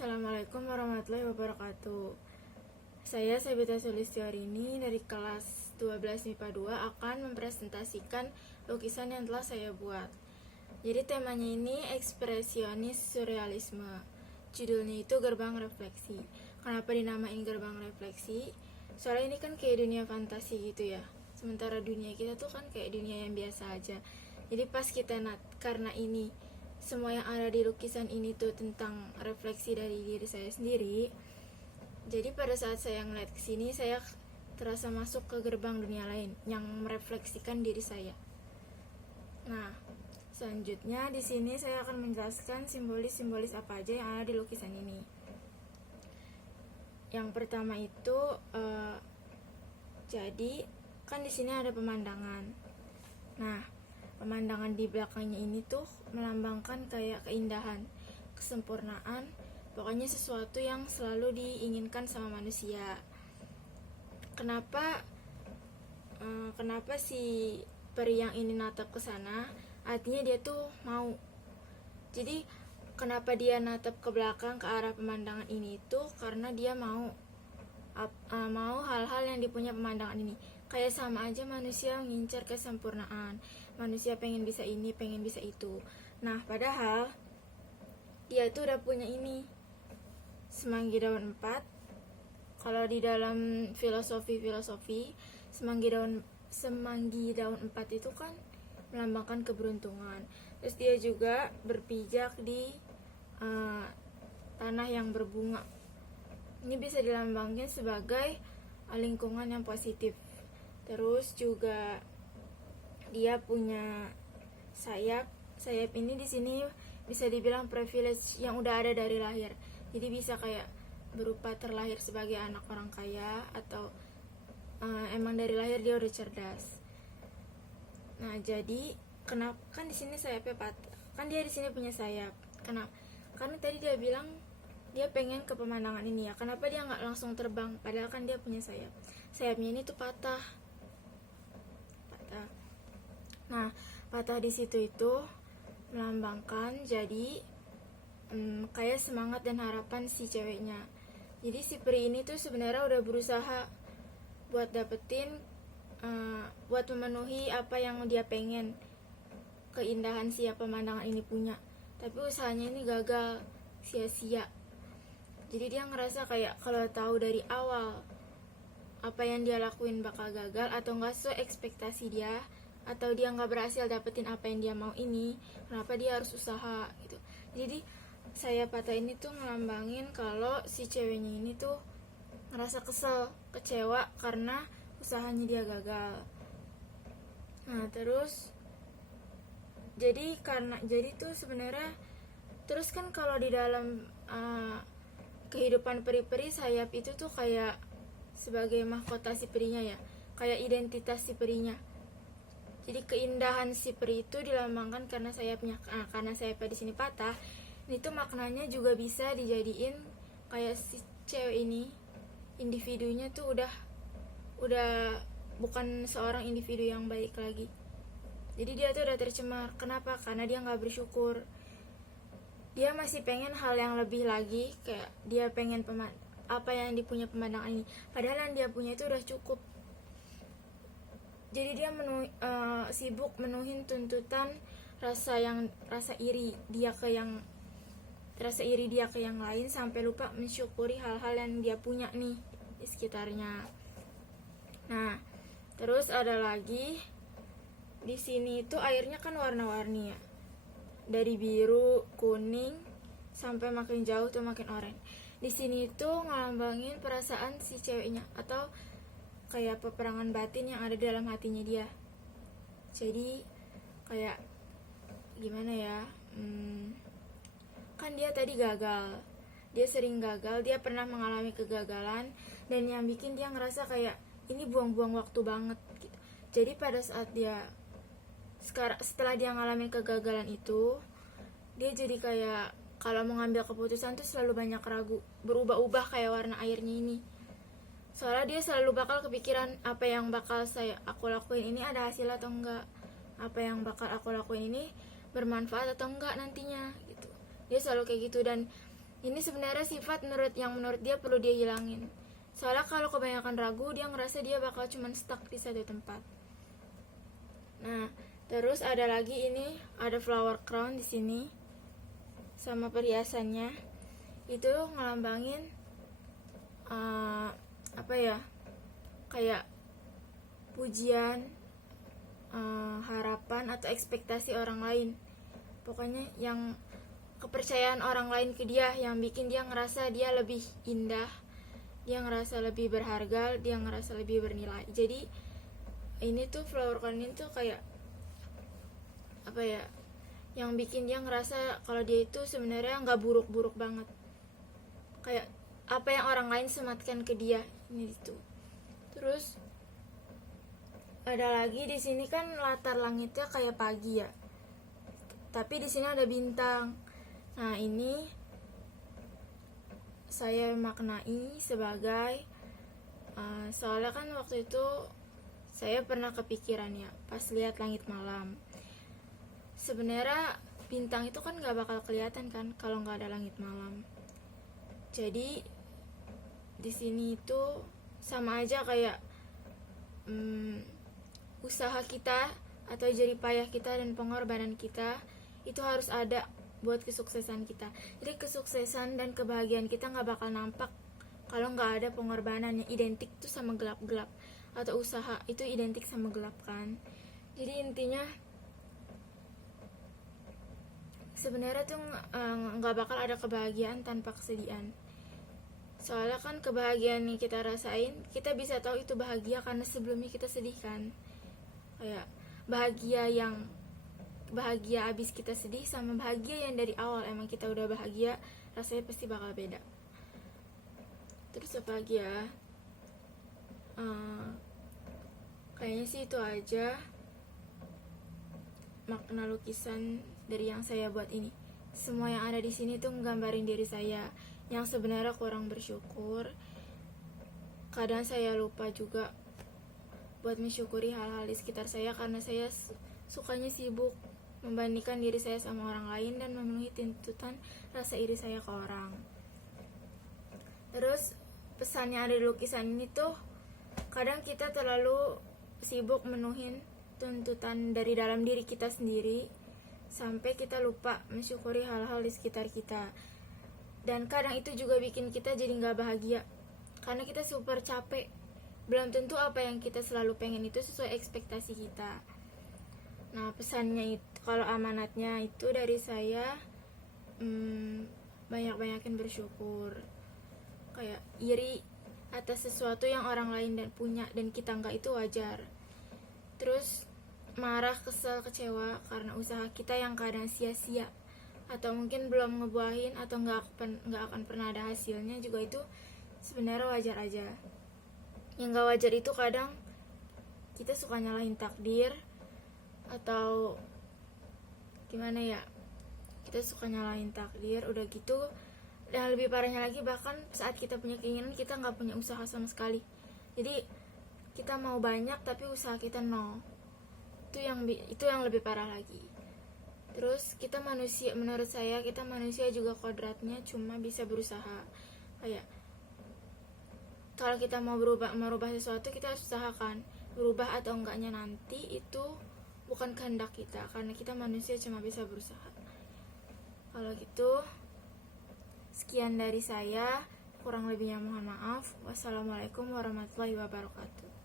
Assalamualaikum warahmatullahi wabarakatuh. Saya Sabita Sulistiorini dari kelas 12 MIPA 2 akan mempresentasikan lukisan yang telah saya buat. Jadi temanya ini ekspresionis surrealisme. Judulnya itu Gerbang Refleksi. Kenapa dinamain Gerbang Refleksi? Soalnya ini kan kayak dunia fantasi gitu ya. Sementara dunia kita tuh kan kayak dunia yang biasa aja. Jadi pas kita karena ini semua yang ada di lukisan ini tuh tentang refleksi dari diri saya sendiri. Jadi pada saat saya ngeliat kesini, saya terasa masuk ke gerbang dunia lain yang merefleksikan diri saya. Nah, selanjutnya di sini saya akan menjelaskan simbolis-simbolis apa aja yang ada di lukisan ini. Yang pertama itu, jadi kan di sini ada pemandangan. Nah, pemandangan di belakangnya ini tuh melambangkan kayak keindahan, kesempurnaan, pokoknya sesuatu yang selalu diinginkan sama manusia. Kenapa si peri yang ini natap ke sana? Artinya dia tuh mau. Jadi kenapa dia natap ke belakang ke arah pemandangan ini itu karena dia mau hal-hal yang dipunya pemandangan ini. Kayak sama aja manusia mengincar kesempurnaan. Manusia pengen bisa ini, pengen bisa itu. Nah, padahal dia tuh udah punya ini. Semanggi daun 4. Kalau di dalam filosofi, semanggi daun 4 itu kan melambangkan keberuntungan. Terus dia juga berpijak di tanah yang berbunga. Ini bisa dilambangkan sebagai lingkungan yang positif. Terus juga dia punya sayap. Sayap ini di sini bisa dibilang privilege yang udah ada dari lahir. Jadi bisa kayak berupa terlahir sebagai anak orang kaya atau emang dari lahir dia udah cerdas. Nah, jadi kenapa kan di sini sayapnya patah? Kan dia di sini punya sayap. Kenapa? Karena tadi dia bilang dia pengen ke pemandangan ini ya. Kenapa dia nggak langsung terbang? Padahal kan dia punya sayap. Sayapnya ini tuh patah. Nah, patah di situ itu melambangkan jadi kayak semangat dan harapan si ceweknya. Jadi si peri ini tuh sebenarnya udah berusaha buat dapetin, buat memenuhi apa yang dia pengen, keindahan si pemandangan ini punya. Tapi usahanya ini gagal, sia-sia. Jadi dia ngerasa kayak kalau tahu dari awal apa yang dia lakuin bakal gagal atau nggak sesuai ekspektasi dia, atau dia nggak berhasil dapetin apa yang dia mau ini, kenapa dia harus usaha gitu. Jadi saya patah ini tuh ngelambangin kalau si ceweknya ini tuh ngerasa kesel, kecewa karena usahanya dia gagal. Nah, terus jadi tuh sebenarnya terus kan kalau di dalam kehidupan peri-peri, sayap itu tuh kayak sebagai mahkota si perinya ya, kayak identitas si perinya. Jadi keindahan si peri itu dilambangkan karena sayapnya. Karena sayapnya di sini patah, ini tuh maknanya juga bisa dijadiin kayak si cewek ini, individunya tuh udah bukan seorang individu yang baik lagi. Jadi dia tuh udah tercemar. Kenapa? Karena dia nggak bersyukur. Dia masih pengen hal yang lebih lagi, kayak dia pengen apa yang dipunya pemandangan ini. Padahal yang dia punya itu udah cukup. Jadi dia sibuk menuhin tuntutan rasa iri dia ke yang lain sampai lupa mensyukuri hal-hal yang dia punya nih di sekitarnya. Nah, terus ada lagi di sini itu airnya kan warna-warni ya. Dari biru, kuning sampai makin jauh tuh makin oranye. Di sini tuh ngelambangin perasaan si ceweknya atau kayak peperangan batin yang ada dalam hatinya dia. Jadi kayak gimana ya, kan dia tadi gagal, dia sering gagal, dia pernah mengalami kegagalan, dan yang bikin dia ngerasa kayak ini buang-buang waktu banget gitu. Jadi pada saat setelah dia ngalamin kegagalan itu, dia jadi kayak kalau mau ngambil keputusan tuh selalu banyak ragu, berubah-ubah kayak warna airnya ini. Soalnya dia selalu bakal kepikiran apa yang bakal aku lakuin ini ada hasil atau enggak, apa yang bakal aku lakuin ini bermanfaat atau enggak nantinya gitu. Dia selalu kayak gitu. Dan Ini sebenarnya sifat menurut dia perlu dia hilangin. Soalnya kalau kebanyakan ragu, dia ngerasa dia bakal cuman stuck di satu tempat. Nah, terus ada lagi ini, ada flower crown di sini sama perhiasannya. Itu ngelambangin apa ya? Kayak pujian, harapan atau ekspektasi orang lain. Pokoknya yang kepercayaan orang lain ke dia yang bikin dia ngerasa dia lebih indah, dia ngerasa lebih berharga, dia ngerasa lebih bernilai. Jadi ini tuh flower crown ini tuh kayak apa ya, yang bikin dia ngerasa kalau dia itu sebenarnya nggak buruk-buruk banget, kayak apa yang orang lain sematkan ke dia ini itu. Terus ada lagi di sini kan latar langitnya kayak pagi ya, tapi di sini ada bintang. Nah, ini saya maknai sebagai soalnya kan waktu itu saya pernah kepikiran ya pas lihat langit malam. Sebenarnya bintang itu kan gak bakal kelihatan kan kalau nggak ada langit malam. Jadi di sini itu sama aja kayak usaha kita atau jerih payah kita dan pengorbanan kita itu harus ada buat kesuksesan kita. Jadi kesuksesan dan kebahagiaan kita nggak bakal nampak kalau nggak ada pengorbanan yang identik tuh sama gelap-gelap, atau usaha itu identik sama gelap kan. Jadi intinya sebenarnya tuh nggak bakal ada kebahagiaan tanpa kesedihan. Soalnya kan kebahagiaan yang kita rasain, kita bisa tahu itu bahagia karena sebelumnya kita sedih kan. Kayak bahagia abis kita sedih sama bahagia yang dari awal emang kita udah bahagia, rasanya pasti bakal beda. Terus apa lagi ya, kayaknya sih itu aja makna lukisan dari yang saya buat ini. Semua yang ada di sini tuh nggambarin diri saya yang sebenarnya kurang bersyukur. Kadang saya lupa juga buat mensyukuri hal-hal di sekitar saya karena saya sukanya sibuk membandingkan diri saya sama orang lain dan memenuhi tuntutan rasa iri saya ke orang. Terus pesannya ada di lukisan ini tuh, kadang kita terlalu sibuk menuhin tuntutan dari dalam diri kita sendiri sampai kita lupa mensyukuri hal-hal di sekitar kita. Dan kadang itu juga bikin kita jadi gak bahagia karena kita super capek. Belum tentu apa yang kita selalu pengen itu sesuai ekspektasi kita. Nah, pesannya itu, kalau amanatnya itu dari saya, banyak-banyakin bersyukur. Kayak iri atas sesuatu yang orang lain dan punya dan kita enggak itu wajar. Terus marah, kesel, kecewa karena usaha kita yang kadang sia-sia atau mungkin belum ngebuahin atau nggak akan pernah ada hasilnya juga, itu sebenarnya wajar aja. Yang nggak wajar itu kadang kita suka nyalahin takdir atau gimana ya, kita suka nyalahin takdir. Udah gitu, dan lebih parahnya lagi, bahkan saat kita punya keinginan kita nggak punya usaha sama sekali. Jadi kita mau banyak tapi usaha kita nol. Itu yang lebih parah lagi. Terus kita manusia, menurut saya kita manusia juga kodratnya cuma bisa berusaha. Kayak kalau kita mau merubah sesuatu, kita harus usahakan. Berubah atau enggaknya nanti itu bukan kehendak kita, karena kita manusia cuma bisa berusaha. Kalau gitu, sekian dari saya, kurang lebihnya mohon maaf. Wassalamualaikum warahmatullahi wabarakatuh.